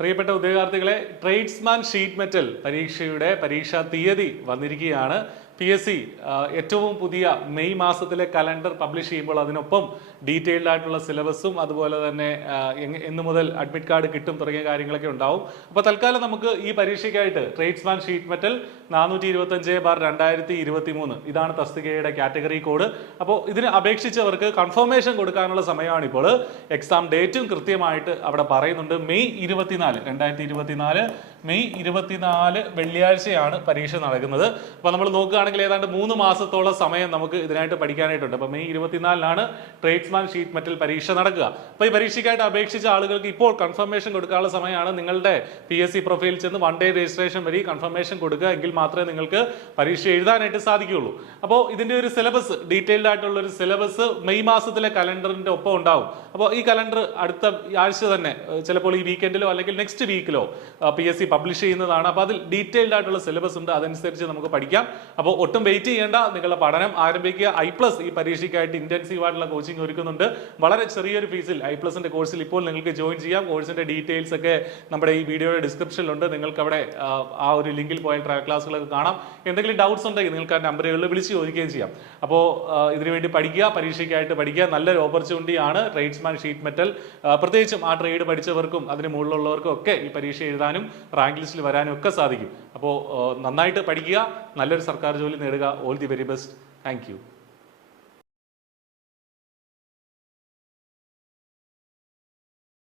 പ്രിയപ്പെട്ട ഉദ്യോഗാർത്ഥികളെ, tradesman sheet metal പരീക്ഷയുടെ പരീക്ഷാ തീയതി വന്നിരിക്കുകയാണ്. PSC ഏറ്റവും പുതിയ മെയ് മാസത്തിലെ കലണ്ടർ പബ്ലിഷ് ചെയ്യുമ്പോൾ അതിനൊപ്പം ഡീറ്റെയിൽഡ് ആയിട്ടുള്ള സിലബസും അതുപോലെ തന്നെ എന്ന് മുതൽ അഡ്മിറ്റ് കാർഡ് കിട്ടും തുടങ്ങിയ കാര്യങ്ങളൊക്കെ ഉണ്ടാവും. അപ്പോൾ തൽക്കാലം നമുക്ക് ഈ പരീക്ഷയ്ക്കായിട്ട് ട്രേഡ്സ്മാൻ ഷീറ്റ് മെറ്റൽ 425/2023 ഇതാണ് തസ്തികയുടെ കാറ്റഗറി കോഡ്. അപ്പോൾ ഇതിന് അപേക്ഷിച്ചവർക്ക് കൺഫർമേഷൻ കൊടുക്കാനുള്ള സമയമാണിപ്പോൾ. എക്സാം ഡേറ്റും കൃത്യമായിട്ട് അവിടെ പറയുന്നുണ്ട്. മെയ് 24, 2024 മെയ് 24 വെള്ളിയാഴ്ചയാണ് പരീക്ഷ നടക്കുന്നത്. അപ്പോൾ നമ്മൾ നോക്കുകയാണെങ്കിൽ ഏതാണ്ട് 3 മാസത്തോളം സമയം നമുക്ക് ഇതിനായിട്ട് പഠിക്കാനായിട്ടുണ്ട്. അപ്പോൾ മെയ് 24 ട്രേഡ്സ്മാൻ ഷീറ്റ് മെറ്റൽ പരീക്ഷ നടക്കുക. അപ്പോൾ ഈ പരീക്ഷയ്ക്കായിട്ട് അപേക്ഷിച്ച ആളുകൾക്ക് ഇപ്പോൾ കൺഫർമേഷൻ കൊടുക്കാനുള്ള സമയമാണ്. നിങ്ങളുടെ PSC പ്രൊഫൈൽ ചെന്ന് 1 day രജിസ്ട്രേഷൻ വഴി കൺഫർമേഷൻ കൊടുക്കുക, എങ്കിൽ മാത്രമേ നിങ്ങൾക്ക് പരീക്ഷ എഴുതാനായിട്ട് സാധിക്കുകയുള്ളൂ. അപ്പോൾ ഇതിന്റെ ഒരു സിലബസ്, ഡീറ്റെയിൽഡ് ആയിട്ടുള്ള ഒരു സിലബസ് മെയ് മാസത്തിലെ കലണ്ടറിന്റെ ഒപ്പം ഉണ്ടാവും. അപ്പോൾ ഈ കലണ്ടർ അടുത്ത ആഴ്ച തന്നെ, ചിലപ്പോൾ ഈ വീക്കെൻഡിലോ അല്ലെങ്കിൽ നെക്സ്റ്റ് വീക്കിലോ PSC പബ്ലിഷ് ചെയ്യുന്നതാണ്. അപ്പോൾ അതിൽ ഡീറ്റെയിൽഡ് ആയിട്ടുള്ള സിലബസ് ഉണ്ട്, അതനുസരിച്ച് നമുക്ക് പഠിക്കാം. അപ്പോൾ ഒട്ടും വെയിറ്റ് ചെയ്യേണ്ട, നിങ്ങളുടെ പഠനം ആരംഭിക്കുക. I+ ഈ പരീക്ഷയ്ക്കായിട്ട് ഇന്റൻസീവ് ആയിട്ടുള്ള കോച്ചിങ് ഒരുക്കുന്നുണ്ട്. വളരെ ചെറിയൊരു ഫീസിൽ I+ന്റെ കോഴ്സിൽ ഇപ്പോൾ നിങ്ങൾക്ക് ജോയിൻ ചെയ്യാം. കോഴ്സിന്റെ ഡീറ്റെയിൽസ് ഒക്കെ നമ്മുടെ ഈ വീഡിയോയുടെ ഡിസ്ക്രിപ്ഷനിലുണ്ട്. നിങ്ങൾക്ക് അവിടെ ആ ഒരു ലിങ്കിൽ പോയാൽ ട്രയൽ ക്ലാസ്സുകളൊക്കെ കാണാം. എന്തെങ്കിലും ഡൗട്ട്സ് ഉണ്ടെങ്കിൽ നിങ്ങൾക്ക് ആ നമ്പറുകളിൽ വിളിച്ച് ചോദിക്കുകയും ചെയ്യാം. അപ്പോൾ ഇതിനുവേണ്ടി പഠിക്കുക, പരീക്ഷയ്ക്കായിട്ട് പഠിക്കുക. നല്ലൊരു ഓപ്പർച്യൂണിറ്റി ആണ് ട്രേഡ്സ്മാൻ ഷീറ്റ് മെറ്റൽ. പ്രത്യേകിച്ചും ആ ട്രേഡ് പഠിച്ചവർക്കും അതിന് മുകളിലുള്ളവർക്കും ഒക്കെ ഈ പരീക്ഷ എഴുതാനും റാങ്ക് ലിസ്റ്റിൽ വരാനും ഒക്കെ സാധിക്കും. അപ്പോൾ നന്നായിട്ട് പഠിക്കുക, നല്ലൊരു സർക്കാർ ജോലി നേടുക. All the very best. Thank you.